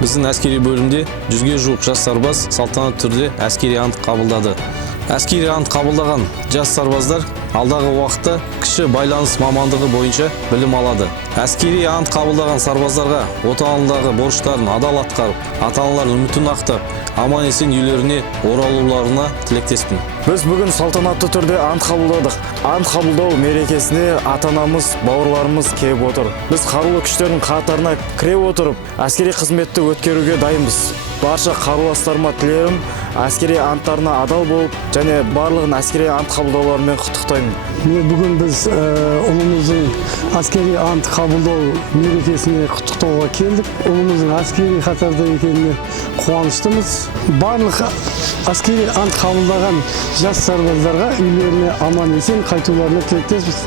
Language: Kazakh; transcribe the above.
Біздің әскери бөлімде 100-ге жуық жас сарбаз салтанатты түрде әскери ант қабылдады. Әскери ант қабылдаған жас сарбаздар алдағы уақытта кіші байланыс мамандығы бойынша білім алады. Әскери ант қабылдаған сарбаздарға отанындағы борыштарын адал атқарып, ата-аналардың үмітін ақтап, аман-есен үйлеріне оралуларына тілектеспін. Біз бүгін салтанатты түрде ант қабылдадық. Ант қабылдау мерекесіне ата-анамыз, бауырларымыз келіп отыр. Біз қарулы күштердің қатарына кіре отырып, әскери қызметті өткеруге дайынбыз. Барша қаруластарыма тілерім, әскери анттарына адал болып, және барлығын әскери ант қабылдауларымен құттықтаймын. Бүгін біз ұлымыздың әскери ант қабылдау мерекесіне құттықтауға келдік. Ұлымыздың әскери қатарда екеніне қуаныштымыз. Барлық әскери ант қабылдаған жас сарбаздарға үйлеріне аман-есен қайтуларына тілектеспіз.